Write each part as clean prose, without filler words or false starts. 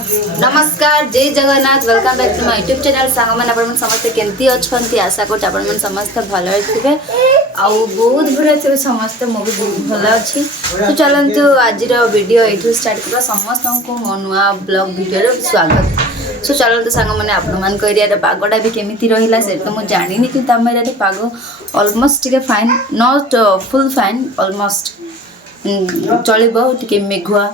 नमस्कार जय Jagannath welcome back to my YouTube channel song मैंने अपन समस्ते केमती अच्छी आशा कर अपन समस्ते भल थे आउ बहुत भीड़ थे समस्ते मु भी बहुत भल अच्छी तो चलतु आज वीडियो ये स्टार्ट कर समस्त को मो नुआ ब्लॉग वीडियो स्वागत सो चलते सांग मैंने आपण एरिया पागटा भी केमी रहा से तो मुझे जानी कि आम एरिया पाग अलमोस्ट टे fine not full fine almost चलो टे मेघुआ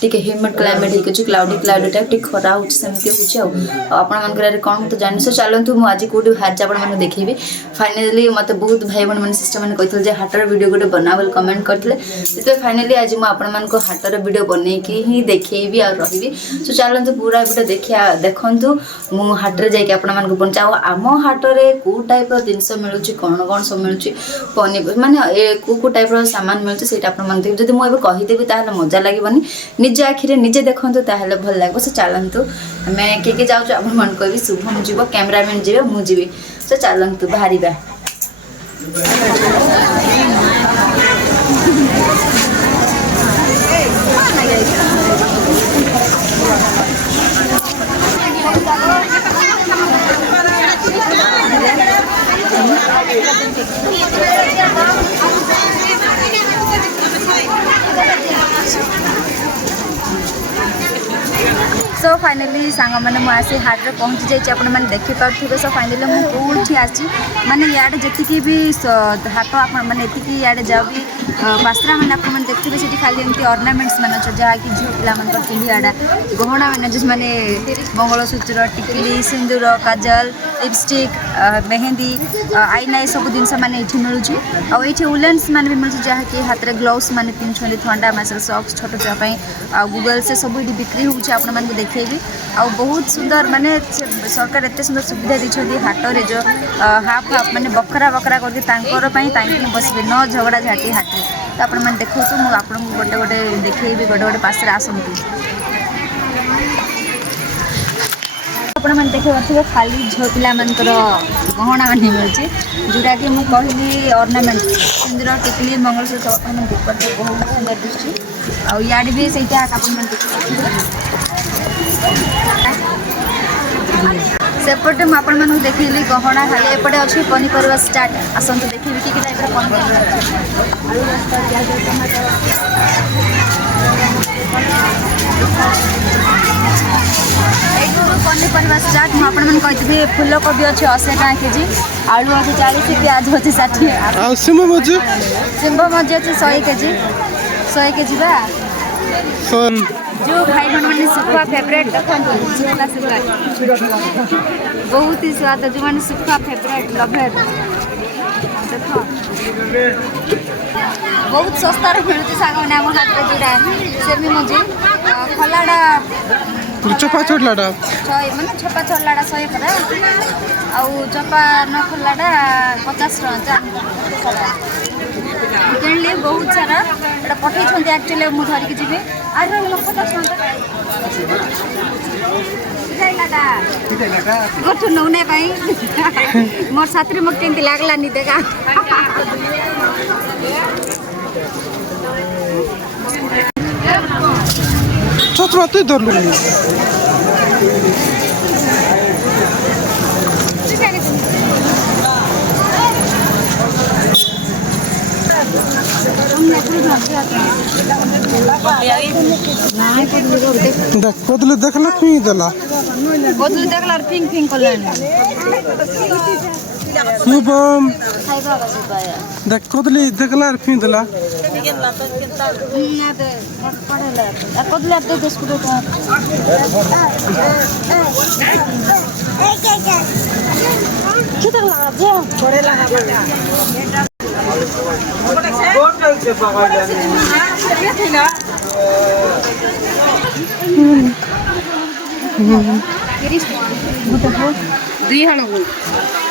टिके ह्यूमिड क्लाइमेट हो क्लाउडी टाइप टे खरा होमती होपण कौन तो जानी सो चलतु मुझे कौटी बाहर आप देखी फाइनाली मत बहुत भाई बहन मैंने सिस्टर मैंने कहते हाटर वीडियो गोटे बना बोल कमेंट करते से फाइनाली आज मुझे हाटर वीडियो बनईकि ही देखी और रही सो चलतु पूरा वीडियो देखा देखु मु हाटर जाकि पहुँचा आम हाटर कौ टाइप जिनस मिलूँ कौन कौन सब मिलूँ पनी माने कौ टाइप सामान मिलूँ से देखिए जब मुझे कहीदेवी ताल मजा लगभग निज आखिरे निजे देखते ताहले भल लगे सो चलतु आम किए जाऊँ आप कह शुभम जीव कैमरामैन जी मुझे सो चलतु बाहर सो फाइनाली सांग मैंने मुझे हाट में पहुँची जाइए आप देखी पारे सो फाइनाली मुझे आसी माने याडे जी भी हाट मैंने इे जाओ भी पास्त्रा मैंने आप देखते से खाली एमती अर्नामेंट्स मान अच्छे जहाँकि झील पिला पिंधाड़ा गहना मैंने जो मैंने मंगलसूत्र टिकली सिंदूर काजल लिपस्टिक मेहंदी आईना सब जिनस मैंने ये मिलूँ आउ ये उलेन्स मैंने भी मिलूँ जहाँकि हाथ में ग्लोव्स मैंने पिंधुं ठंडा मस सक्स छोट छुआपाई गूगल से सब ये बिक्री होने देखेबी आ बहुत सुंदर माने सरकार एत सुंदर सुविधा दी हाट जो हाफ हाफ माने बकरा बकरा करके बसबे न झगड़ा झाटी हाट तो आप देखो मुझे आपको गोटे गोटे देखी गोटे गोटे पास आसतु आपने देखिए पारे खाली झील पिला गहना मान मिलूँ जोटा कि मुझे कहली अर्नामेंट सिंदूर टिकली मंगलसूत्र दुपट्टा बहुत सुंदर दिखुची आड़े भी से सेपटे मुझे देखी गहना खाली एपटे अच्छी पनीपरिया स्टार्ट आसतु देखिए कि टाइप पनीपरिया स्टार्ट मुझे कही फूलकोबी अच्छे 80 टका केजी आलू अच्छे 40 प्याज अच्छे 60 शिम्ब मजी अच्छे 100 केजी 100 केजी बा जो भाई बहन मैंने सुखा फेवरेट बहुत ही स्वाद जो मैंने सुखा फेवरेट लभेट देख बहुत सस्ता मिलूँ साग मैंने आम हाथ में जोड़ा सेमी मजी खलाड़ा चपा छोड़लाटा माने छपा छोड़लाटा 100 पड़ा आउ चपा न खोलाटा 50 टका किणली बहुत सारा एटा पठे एक्चुअली मुझे धरिकी जी आरे 50 टका गोठु नौने मोर साथी मोर केमती लागलानी देखा चचरा तु धरलु कदली देखला फिंग देला कदली देखला फिंग फिंग करला शुभम देख कदली देखला फिंग देला कदली आते बिस्कुट किधर लगा जे छोड़े लगा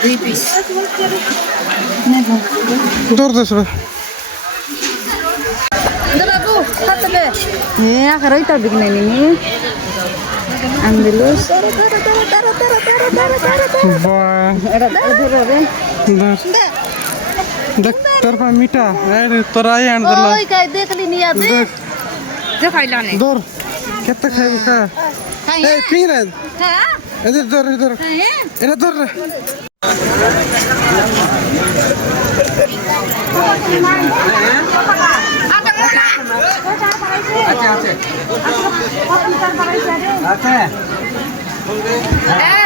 दुई पीस दूर दस रही बिकने नहीं Andalus. डॉक्टर पर मीठा है तोरा ही आन दला ओए काय देख ली नहीं आते जो खाइला ने दूर कितना खाए का ए फिर इधर इधर इधर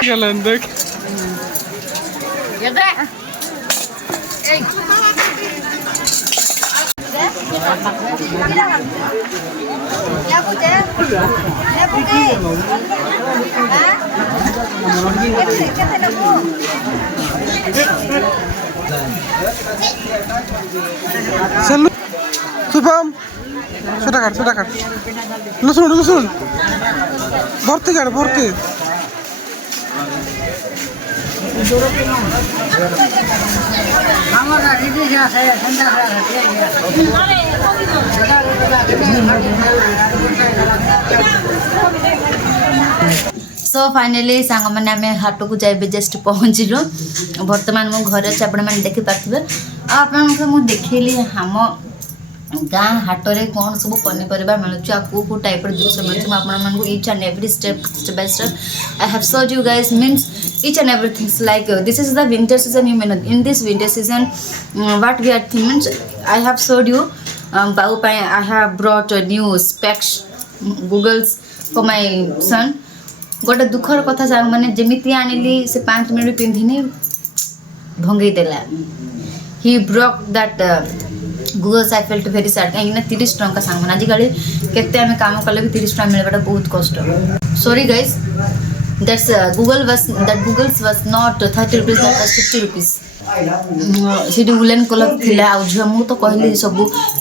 गलन देख चलो शुभम छोटा काट लसुन भर्ती काट भर्ती सो फाइनली सांग मैंने आम हाट को जाए जस्ट पहुँचलु बर्तमान मो घर अच्छे आपण मैंने देखी पारे आप देखली आम गाँ हाट में कौन सब पनीपरिया मिलूँ कौ टाइप जिन मिलूँ each and every step by step I have showed you guys means each and everything like this is the winter season you mean in this winter season what we are thing means I have showed you बाबू I have brought new specs goggles for my son गोटे दुखर कथा सांग मैंने जमीती आनिली से 5 minute पिंधिनी भंगई देला he broke that goggles I felt very sad कहीं 30 टंका सांग मैंने आजिकल केते आम काम कले भी 30 टंका मिलवाटा बहुत कष्ट sorry guys that's goggles was not 30 rupees that was 50 rupees सीटी उलेन कलर थिला आ झियो मु तो कहली सब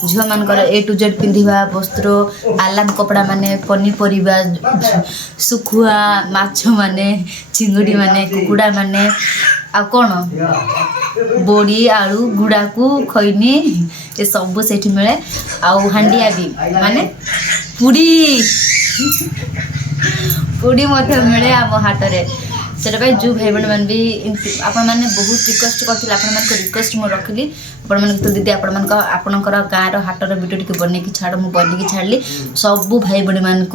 झियो मानकर A to Z पिंधिबा वस्त्र आलाम कपड़ा माने पनीपरिया सुखुआ माछ माने चिंगुड़ी माने कुकुड़ा माने आ कौन बोड़ी आलू गुड़ाकू खैनी ये सब से मिले आउ हांडिया भी माने पुड़ी पुड़ी मिले आम हाट में से जो भाई बहन मैंने भी आपण मैंने बहुत रिक्वेस्ट करते रिक्वेस्ट मुझे रखिली आपण तो दीदी आपणकर गाँव हाटर वीडियो टी बन छाड़ मुझे बन छाड़ी सबू भाई बहन मानक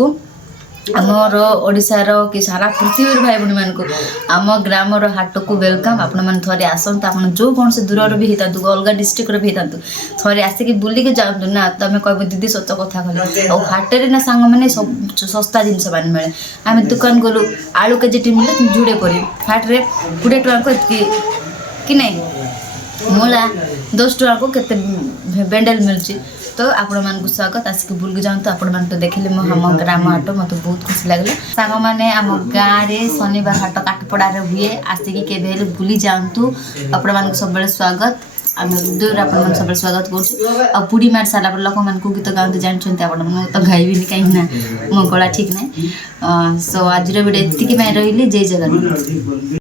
आमर ओडिशार कि सारा पृथ्वी भाई बहन मानक आम ग्रामर हाट को वेलकम आपण मैंने थे आसतु आप जो कौन से दूर भी होता अलग डिस्ट्रिक्ट भी होता थे आसिक बुलिक जातु ना तुम कह दीदी सत कथा कह हाटे ना सांग मैंने सब सस्ता जिनस मान मिले आम दुकान गलु आलू केजी मिले जुड़े पड़ी हाट्रे 20 टଙ୍କା को कि नहीं मूला 10 टଙ୍କା को केते बेंडल मिलची तो आपण मान स्वागत आसिक बुलक जातु आपण मान तो देखिले मो हम ग्राम हाट मत बहुत खुशी लगला सांग माने आम गाँव रे शनिवार हाट काटपड़ा रे हुए आसिक केबे बुली जातु आपण मान सब स्वागत आम दूर आप सब स्वागत कर पुड़ी मार सारा लोक मान गीत गाँव जानते आप तो गाइबी कहीं मो गला ठीक ना सो आज वीडियो एतिक रही जय जगन्नाथ।